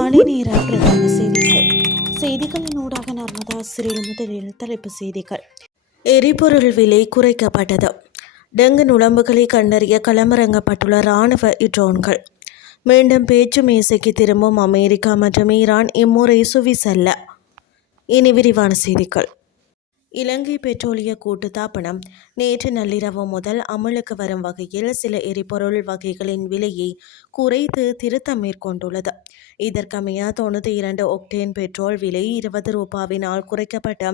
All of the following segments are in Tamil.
காலை நேர பிரதான செய்திகளின் ஊடாக நர்மதா சிறில் முதலில் தலைப்பு செய்திகள். எரிபொருள் விலை குறைக்கப்பட்டது. டெங்கு நுளம்புகளை கண்டறிய களமிறங்கப்பட்டுள்ள இராணுவ ட்ரோன்கள். மீண்டும் பேச்சு மேசைக்கு திரும்பும் அமெரிக்கா மற்றும் ஈரான், இம்முறை சுவிசல்ல. இனி விரிவான செய்திகள். இலங்கை பெட்ரோலிய கூட்டுத்தாபனம் நேற்று நள்ளிரவு முதல் அமலுக்கு வரும் வகையில் சில எரிபொருள் வகைகளின் விலையை குறைத்து திருத்தம் மேற்கொண்டுள்ளது. இதற்கமைய 92 ஒக்டேன் பெட்ரோல் விலை 20 ரூபாவினால் குறைக்கப்பட்டு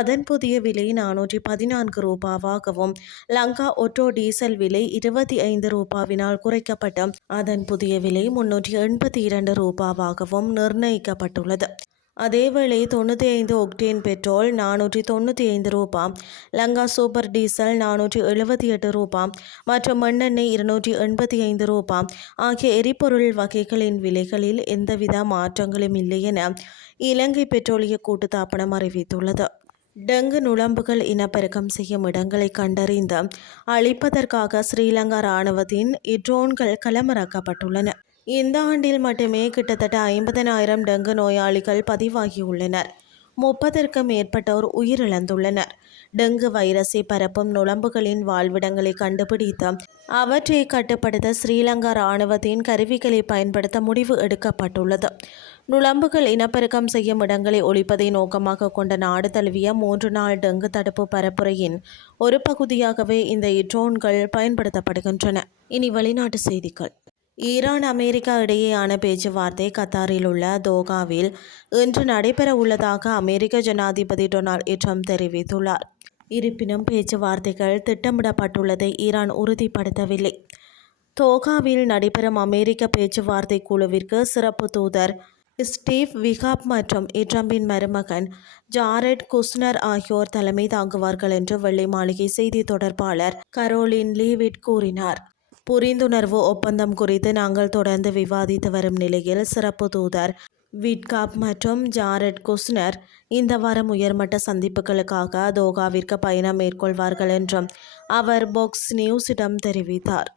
அதன் புதிய விலை 414 ரூபாவாகவும், லங்கா ஒட்டோ டீசல் விலை 25 ரூபாவினால் குறைக்கப்பட்டு அதன் புதிய விலை 382 ரூபாவாகவும் நிர்ணயிக்கப்பட்டுள்ளது. அதேவேளை 95 ஒக்டேன் பெட்ரோல் 495 ரூபாய், லங்கா சூப்பர் டீசல் 478 ரூபாய் மற்றும் மண்ணெண்ணெய் 285 ரூபாய் ஆகிய எரிபொருள் வகைகளின் விலைகளில் எந்தவித மாற்றங்களும் இல்லை என இலங்கை பெட்ரோலிய கூட்டுத்தாபனம் அறிவித்துள்ளது. டெங்கு நுளம்புகள் இனப்பெருக்கம் செய்யும் இடங்களை கண்டறிந்து அழிப்பதற்காக ஸ்ரீலங்கா இராணுவத்தின் ட்ரோன்கள் களமிறக்கப்பட்டுள்ளன. இந்த ஆண்டில் மட்டுமே கிட்டத்தட்ட 50,000 டெங்கு நோயாளிகள் பதிவாகியுள்ளனர். 30க்கும் மேற்பட்டோர் உயிரிழந்துள்ளனர். டெங்கு வைரஸை பரப்பும் நுளம்புகளின் வாழ்விடங்களை கண்டுபிடித்து அவற்றை கட்டுப்படுத்த ஸ்ரீலங்கா இராணுவத்தின் கருவிகளை பயன்படுத்த முடிவு எடுக்கப்பட்டுள்ளது. நுளம்புகள் இனப்பெருக்கம் செய்யும் இடங்களை ஒழிப்பதை நோக்கமாக கொண்ட நாடு தழுவிய 3 நாள் டெங்கு தடுப்பு பரப்புரையின் ஒரு பகுதியாகவே இந்த ட்ரோன்கள் பயன்படுத்தப்படுகின்றன. இனி வெளிநாட்டு செய்திகள். ஈரான் அமெரிக்கா இடையேயான பேச்சுவார்த்தை கத்தாரில் உள்ள தோகாவில் இன்று நடைபெற உள்ளதாக அமெரிக்க ஜனாதிபதி டொனால்ட் ட்ரம்ப் தெரிவித்துள்ளார். இருப்பினும் பேச்சுவார்த்தைகள் திட்டமிடப்பட்டுள்ளதை ஈரான் உறுதிப்படுத்தவில்லை. தோகாவில் நடைபெறும் அமெரிக்க பேச்சுவார்த்தை குழுவிற்கு சிறப்பு தூதர் ஸ்டீவ் விகாப் மற்றும் ட்ரம்பின் மருமகன் ஜாரெட் குஷ்னர் ஆகியோர் தலைமை தாங்குவார்கள் என்று வெள்ளை மாளிகை செய்தி தொடர்பாளர் கரோலின் லீவிட் கூறினார். புரிந்துணர்வு ஒப்பந்தம் குறித்து நாங்கள் தொடர்ந்து விவாதித்து வரும் நிலையில் சிறப்பு தூதர் விட்காப் மற்றும் ஜாரெட் குஷ்னர் இந்த வாரம் உயர்மட்ட சந்திப்புகளுக்காக தோகாவிற்கு பயணம் மேற்கொள்வார்கள் என்றும் அவர் பாக்ஸ் நியூஸிடம் தெரிவித்தார்.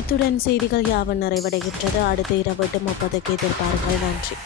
இத்துடன் செய்திகள் யாவும் நிறைவடைகின்றது. அடுத்த இரவு 8:30 எதிர்பாருங்கள். நன்றி.